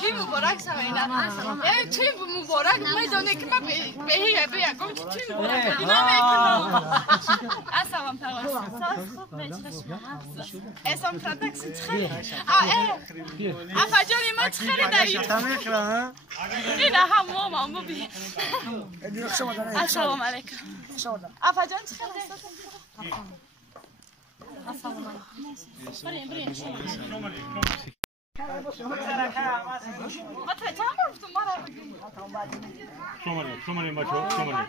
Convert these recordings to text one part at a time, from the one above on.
چی مبارک سوینا چی مبارک میدونه که من بهیه بیا گم چی مبارک اینا میکنم اسلام اسلام پروداکت خیلی افجانی ما خیلی دارید این هم ماما ببین السلام علیکم افجان خیلی السلام علیکم شماره بچه شماره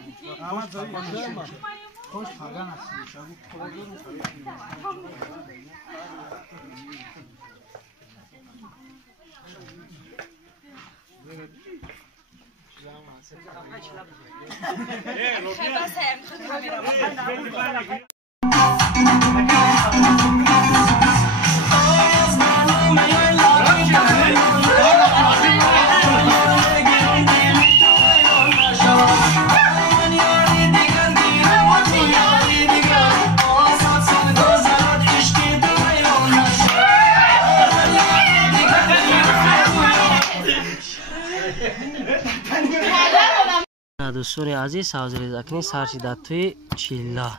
دوستان عزیز حاضر اکنون سرچیده توی چیلا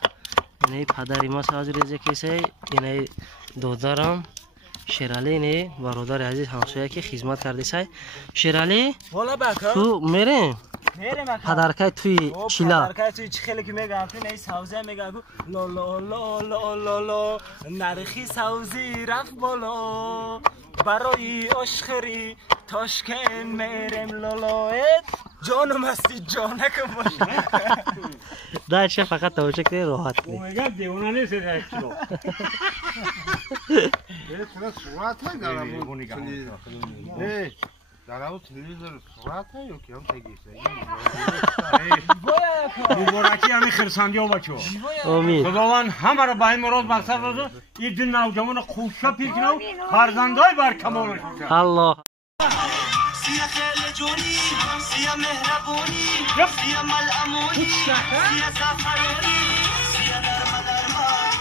یعنی پدری ما حاضر کیسه یعنی دودارم شیرالی نه برادر عزیز همسایه که خدمت کرده سای شیرالی تو میره پدرکای توی چیلا پدرکای توی خیلی که میگم تو نه سوزه میگم لا لا لا لا لا لا نرخی سوزی رفت بالا برای عشقری تاشکن میرم لالایت جانم هستی جانکم باشه در چه فقط توجه کنی راحت کنی میگم دیوانه نیست یک کیلو چرا صورت ندارم در اون تلویزیون صورت نیو که هم تگیسه مبارکی همین خرسندی ها بچه امید خداوند همه را به این مراد برسر رازه این دو نوجوان خوشا پیر کنه و فرزندای برکمال الله سیا خیل جونی سیا مهربونی سیا ملعمونی سیا سفرونی سیا نرم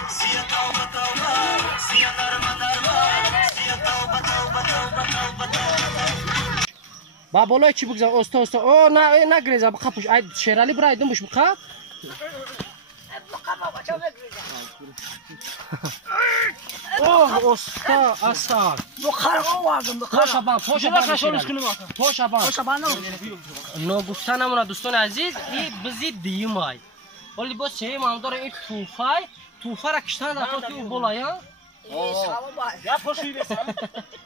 سیا توبه توبه سیا نرم سیا توبه توبه توبه توبه با بالای چی بگذار استا او نه نگریزه بخپوش شیرالی برای دمش بخپ اوه استا اصلا پاشا نو گفتنمون دوستان عزیز این بزید دیمای ولی باز چه ما داره این توفه را کشتن در تو او بالایا یا پاشوی بسم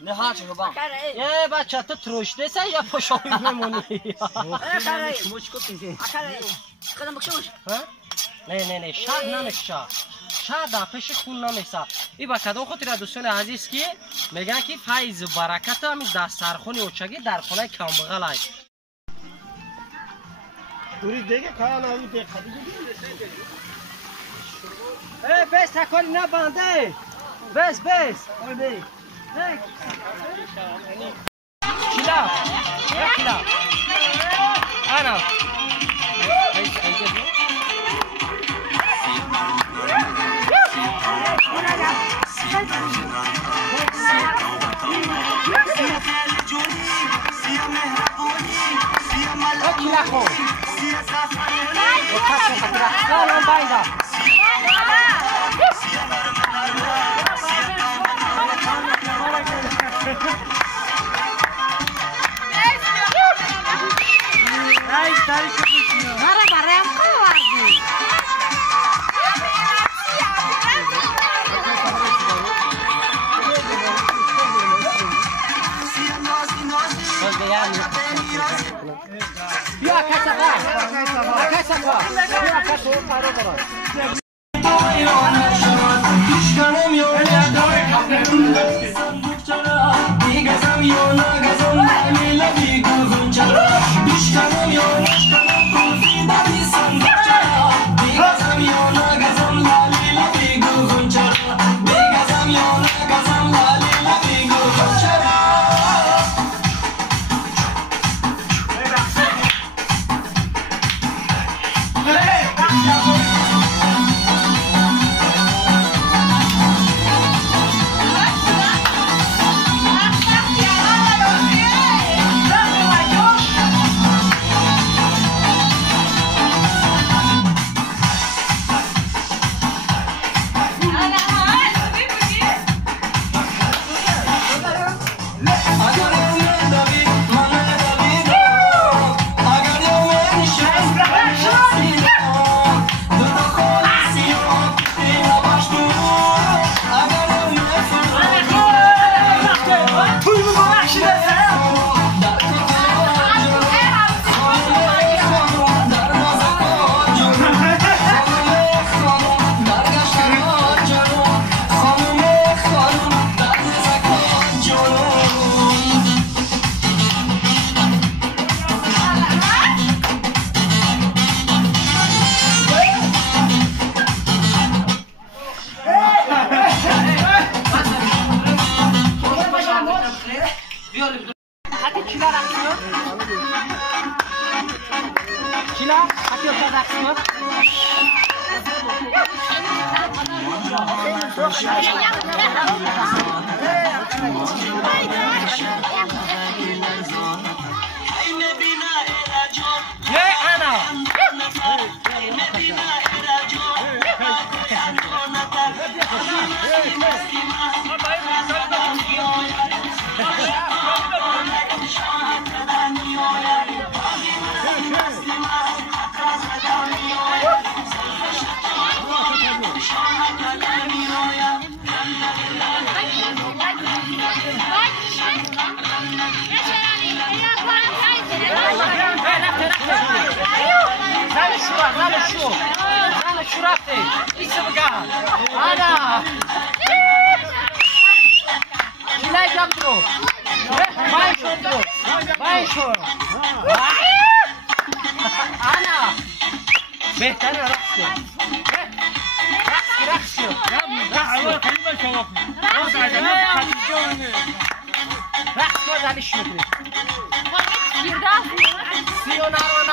نه ها چه با یه بچه تو تروش دسه یا پاشوی میمونی شما چیکار کنید قدم بکشوش نه شاد نمیشه شاد دافش کون نمیشه ای با کدام خاطر دوستان عزیز که میگن که فیض برکت هم دسترخوان اوچگی در خونه کامبغل است دوری دیگه کار نمی دیگه بس تکاری نبنده بس اولی چلا انا Gazam شیلا رقص کن شیلا حتی افتاد رقص کن زن شو رفته ایسا بگم آنا شیلای جمع درو باین شور درو باین شور آنا بهتره رقص کن رقص کن رقص کن دلیش میکنی سیو نرمه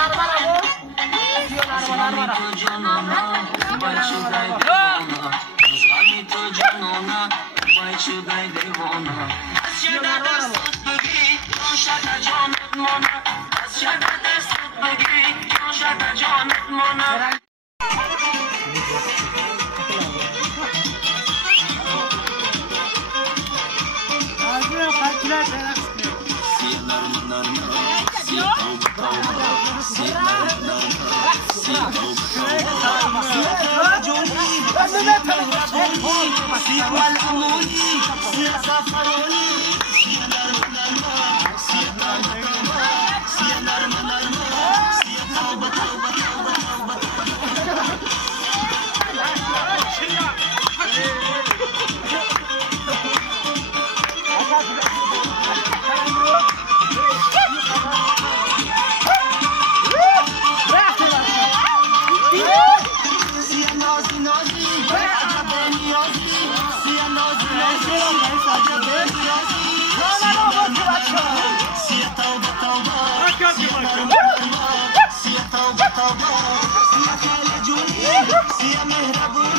sia mehrabu